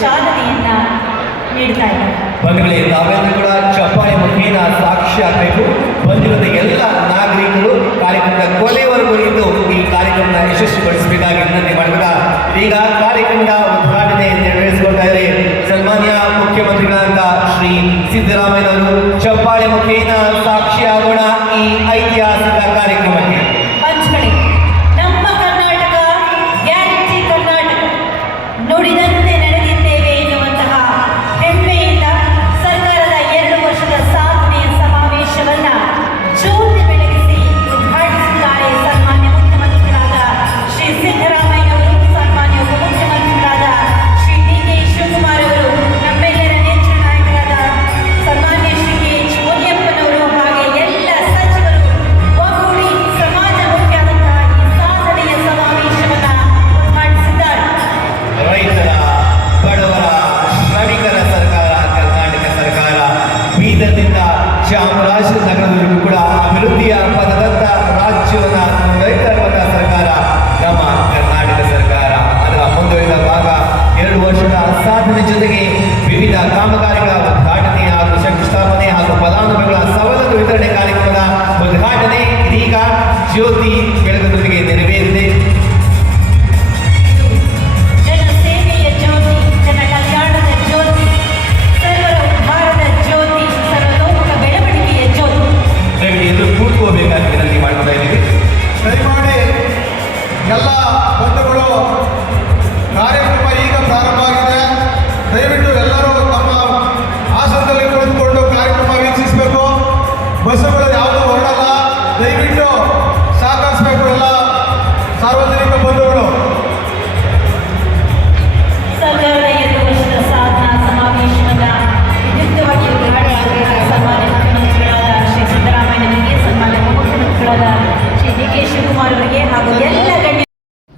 ಚಾಲನೆಯನ್ನ ನೀಡ್ತಾ ಇದ್ದಾರೆ. ಬಂಧುಗಳೇ, ತಾವೆಲ್ಲರೂ ಕೂಡ ಚಪ್ಪಾಳೆ ಮುಖೇನ ಸಾಕ್ಷಿ ಆಗಬೇಕು. ಬಂದಿರುವ ಎಲ್ಲ ನಾಗರಿಕರು ಕಾರ್ಯಕ್ರಮದ ಕೊನೆಯವರೆಗೂ ಇದ್ದು ಈ ಕಾರ್ಯಕ್ರಮದ ಯಶಸ್ವಿಗೊಳಿಸಬೇಕಾಗಿ ವಿನಂತಿ ಮಾಡಿದ ಈಗ ಕಾರ್ಯಕ್ರಮದ ಉದ್ಘಾಟನೆ ನೆರವೇರಿಸಿಕೊಳ್ತಾ ಇದ್ದಾರೆ ಸನ್ಮಾನ್ಯ ಮುಖ್ಯಮಂತ್ರಿಗಳಾದ ಶ್ರೀ ಸಿದ್ದರಾಮಯ್ಯನವರು. ಚಪ್ಪಾಳೆ ಮುಖೇನ ಸಾಕ್ಷಿ ಆಗೋಣ ಈ ಐತಿಹಾಸಿಕ ಕಾರ್ಯಕ್ರಮಕ್ಕೆ. ನಮ್ಮ ಕರ್ನಾಟಕ ಗ್ಯಾರಂಟಿ ಕರ್ನಾಟಕ, ನುಡಿದಂತೆ ನಡೆದಿದ್ದೇವೆ ಎನ್ನುವಂತಹ ಹೆಮ್ಮೆಯಿಂದ ಸರ್ಕಾರದ 2 ವರ್ಷದ ಸಾಧನೆಯ ಸಮಾವೇಶವನ್ನ ಜ್ಯೋತಿ ಬೆಳಗಿಸಿ ಉದ್ಘಾಟಿಸಿದ್ದಾರೆ ಸನ್ಮಾನ್ಯ ಮುಖ್ಯಮಂತ್ರಿಗಳಾದ ಶ್ರೀ ಸಿದ್ದರಾಮಯ್ಯನವರು, ಸನ್ಮಾನ್ಯ ಉಪಮುಖ್ಯಮಂತ್ರಿಗಳಾದ ಶ್ರೀ ಡಿ.ಕೆ. ಶಿವಕುಮಾರ್ ಅವರು, ನಮ್ಮೆಲ್ಲರ ನೆಚ್ಚಿನ ನಾಯಕರಾದ ಸನ್ಮಾನ್ಯ ಶ್ರೀ ಎಚ್. ಮುನಿಯಪ್ಪನವರು, ಹಾಗೆ ಎಲ್ಲ ಸಚಿವರು ಒಗ್ಗೂಡಿ ಸಮಾಜಮುಖಿಯಾದಂತಹ ಈ ಸಾಧನೆಯ ಸಮಾವೇಶವನ್ನ ಉದ್ಘಾಟಿಸಿದ್ದಾರೆ. ರೈತರ, ಬಡವರ, ಶ್ರಮಿಕರ ಸರ್ಕಾರ ಕರ್ನಾಟಕ ಸರ್ಕಾರ. ಬೀದರ್ನಿಂದ ಚಾಮರಾಜನಗರದವರೆಗೂ ಕೂಡ ಅಭಿವೃದ್ಧಿಯ ಪದದತ್ತ ರಾಜ್ಯವನ್ನು ಕೊಂಡೊಯ್ತಿರುವಂಥ ಸರ್ಕಾರ ನಮ್ಮ ಕರ್ನಾಟಕ ಸರ್ಕಾರ. ಅದರ ಮುಂದುವರಿದ ಭಾಗ 2 ವರ್ಷದ ಸಾಧನೆ ಜೊತೆಗೆ ವಿವಿಧ ಕಾಮಗಾರಿಗಳ ಉದ್ಘಾಟನೆ ಹಾಗೂ ಶಂಕುಸ್ಥಾಪನೆ ಹಾಗೂ ಫಲಾನುಭವಿಗಳ ಸವಲತ್ತು ವಿತರಣೆ ಕಾರ್ಯಕ್ರಮದ ಉದ್ಘಾಟನೆ ಇದೀಗ ಜ್ಯೋತಿ ಬೆಳಗುವುದರಿಗೆ ನೆರವೇರಿದೆ. ಜನಸೇವೆಯ ಜ್ಯೋತಿ, ಜನ ಕಲ್ಯಾಣದ ಜ್ಯೋತಿ, ಸರ್ವರ ಉದ್ಧಾರದ ಜ್ಯೋತಿ, ಸರ್ವತೋಮುಖ ಬೆಳವಣಿಗೆಯ ಜ್ಯೋತಿ. ಎಲ್ಲರೂ ಕೂತ್ಕೋಬೇಕಾಗಿ ವಿನಂತಿ ಮಾಡ್ತಾ ಇದ್ದೀವಿ. ದಯಮಾಡಿ ಎಲ್ಲ ಬಂಧುಗಳು, ಕಾರ್ಯಕ್ರಮ ಈಗ ಪ್ರಾರಂಭ ಆಗಿದೆ. ದಯವಿಟ್ಟು ಎಲ್ಲರೂ ತಮ್ಮ ಆಸನದಲ್ಲಿ ಕುಳಿತುಕೊಂಡು ಕಾರ್ಯಕ್ರಮ ವೀಕ್ಷಿಸಬೇಕು. ಬಸ್ಸುಗಳು ಯಾವುದೂ ಹೊರಡಲ್ಲ, ದಯವಿಟ್ಟು ಸಹಕರಿಸಬೇಕು ಎಲ್ಲ ಸಾರ್ವಜನಿಕ ಬಂಧುಗಳು. ಸರ್ಕಾರದ 2 ವರ್ಷದ ಸಾಧನಾ ಸಮಾವೇಶವನ್ನ ವಿದ್ಯುಕ್ತವಾಗಿ ಉದ್ಘಾಟಿಸಿದ ಸನ್ಮಾನ್ಯ ಮುಖ್ಯಮಂತ್ರಿಗಳಾದ ಶ್ರೀ ಸಿದ್ದರಾಮಯ್ಯನವರಿಗೆ, ಸನ್ಮಾನ್ಯ ಉಪಮುಖ್ಯಮಂತ್ರಿಗಳಾದ ಶ್ರೀ ಡಿ.ಕೆ. ಶಿವಕುಮಾರ್ ಅವರಿಗೆ ಹಾಗೂ ಎಲ್ಲ ಗಣ್ಯ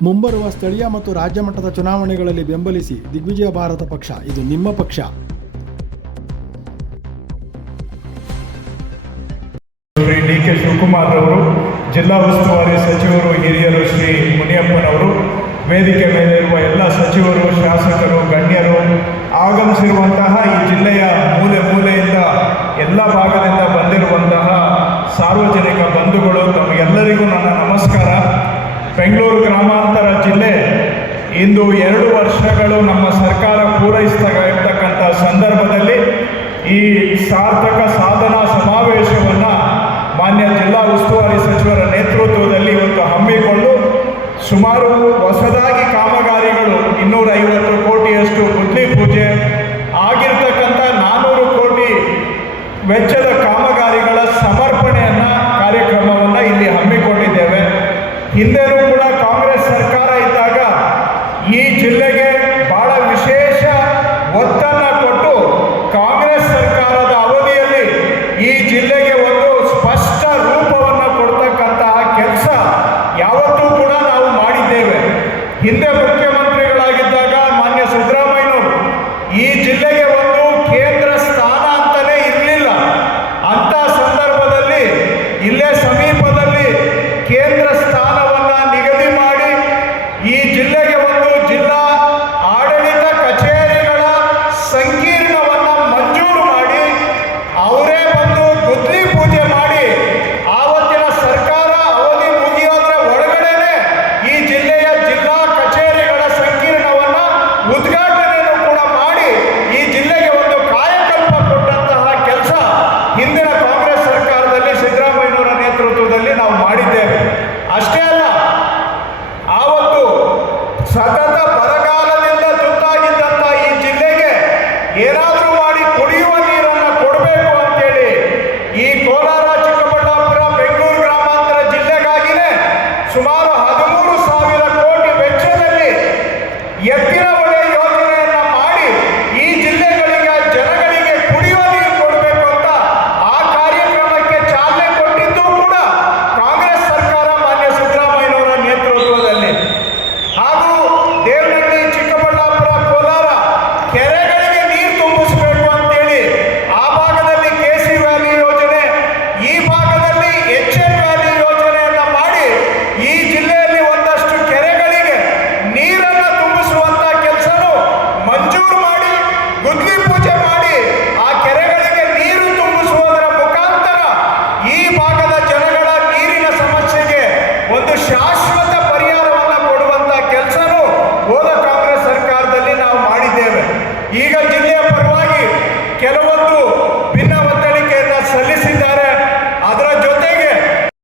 ಮುಂಬರುವ ಸ್ಥಳೀಯ ಮತ್ತು ರಾಜ್ಯ ಮಟ್ಟದ ಚುನಾವಣೆಗಳಲ್ಲಿ ಬೆಂಬಲಿಸಿ ದಿಗ್ವಿಜಯ ಭಾರತ ಪಕ್ಷ, ಇದು ನಿಮ್ಮ ಪಕ್ಷ. ಶ್ರೀ ಡಿ.ಕೆ. ಶಿವಕುಮಾರ್ ಅವರು, ಜಿಲ್ಲಾ ಉಸ್ತುವಾರಿ ಸಚಿವರು ಹಿರಿಯರು ಶ್ರೀ ಮುನಿಯಪ್ಪನವರು, ವೇದಿಕೆ ಮೇಲೆ ಇರುವ ಎಲ್ಲ ಸಚಿವರು, ಶಾಸಕರು, ಗಣ್ಯರು, ಆಗಮಿಸಿರುವಂತಹ ಈ ಜಿಲ್ಲೆಯ ಮೂಲೆ ಮೂಲೆಯಿಂದ ಎಲ್ಲ ಭಾಗದಿಂದ ಬಂದಿರುವಂತಹ ಸಾರ್ವಜನಿಕ ಬಂಧುಗಳು, ತಮಗೆಲ್ಲರಿಗೂ ನನ್ನ ನಮಸ್ಕಾರ. ಬೆಂಗಳೂರು ಗ್ರಾಮಾಂತರ ಜಿಲ್ಲೆ ಇಂದು 2 ವರ್ಷಗಳು ನಮ್ಮ ಸರ್ಕಾರ ಪೂರೈಸ್ತಾ ಇರ್ತಕ್ಕಂಥ ಸಂದರ್ಭದಲ್ಲಿ ಈ ಸಾರ್ಥಕ ಸಾಧನಾ ಸಮಾವೇಶವನ್ನು ಮಾನ್ಯ ಜಿಲ್ಲಾ ಉಸ್ತುವಾರಿ ಸಚಿವರ ನೇತೃತ್ವದಲ್ಲಿ ಇವತ್ತು ಹಮ್ಮಿಕೊಂಡು ಸುಮಾರು ಹೊಸದಾಗಿ ಕಾಮಗಾರಿಗಳು 250 ಕೋಟಿಯಷ್ಟು ಗುದ್ಲಿ ಪೂಜೆ ಆಗಿರ್ತಕ್ಕಂಥ 400 ಕೋಟಿ ವೆಚ್ಚದ ಕಾಮಗಾರಿಗಳ ಸಮರ್ಪಣೆಯನ್ನು ಕಾರ್ಯಕ್ರಮವನ್ನು ಇಲ್ಲಿ ಹಮ್ಮಿಕೊಂಡಿದ್ದೇವೆ. ಹಿಂದೆನೂ ಕೂಡ ಕಾಂಗ್ರೆಸ್ ಸರ್ಕಾರ ಇದ್ದಾಗ ಈ ಜಿಲ್ಲೆಗೆ ಬಹಳ ವಿಶೇಷ ಒತ್ತನ್ನು ಕೊಟ್ಟು ಕಾಂಗ್ರೆಸ್ ಸರ್ಕಾರದ ಅವಧಿಯಲ್ಲಿ ಈ ಜಿಲ್ಲೆಗೆ ಒಂದು ಸ್ಪಷ್ಟ ರೂಪವನ್ನು ಕೊಡ್ತಕ್ಕಂತಹ ಕೆಲಸ ಯಾವತ್ತೂ ಕೂಡ ನಾವು ಮಾಡಿದ್ದೇವೆ. ಹಿಂದೆ ಮುಖ್ಯಮಂತ್ರಿಗಳಾಗಿದ್ದಾಗ ಮಾನ್ಯ ಸಿದ್ದರಾಮಯ್ಯನವರು ಈ ಜಿಲ್ಲೆಗೆ ಒಂದು ಕೇಂದ್ರ ಸ್ಥಾನ ಅಂತಲೇ ಇರಲಿಲ್ಲ. ಅಂಥ ಸಂದರ್ಭದಲ್ಲಿ ಇಲ್ಲೇ ಸಮೀಪದಲ್ಲಿ ಕೇಂದ್ರ ಸ್ಥಾನವನ್ನು ನಿಗದಿ ಮಾಡಿ ಈ ಜಿಲ್ಲೆಗೆ ಒಂದು ಜಿಲ್ಲಾ ಆಡಳಿತ ಕಚೇರಿಗಳ ಸಂಕೀರ್ಣವನ್ನು ಮಂಜೂರು ಮಾಡಿ ಅವರೇ ಬಂದು ಗುದ್ಲಿ ಪೂಜೆ ಮಾಡಿ ಆವತ್ತಿನ ಸರ್ಕಾರ ಅವಧಿ ಮುಗಿಯೋದ್ರ ಒಳಗಡೆನೆ ಈ ಜಿಲ್ಲೆಯ ಜಿಲ್ಲಾ ಕಚೇರಿಗಳ 13,000 ಕೋಟಿ ವೆಚ್ಚದಲ್ಲಿ ಎತ್ತಿ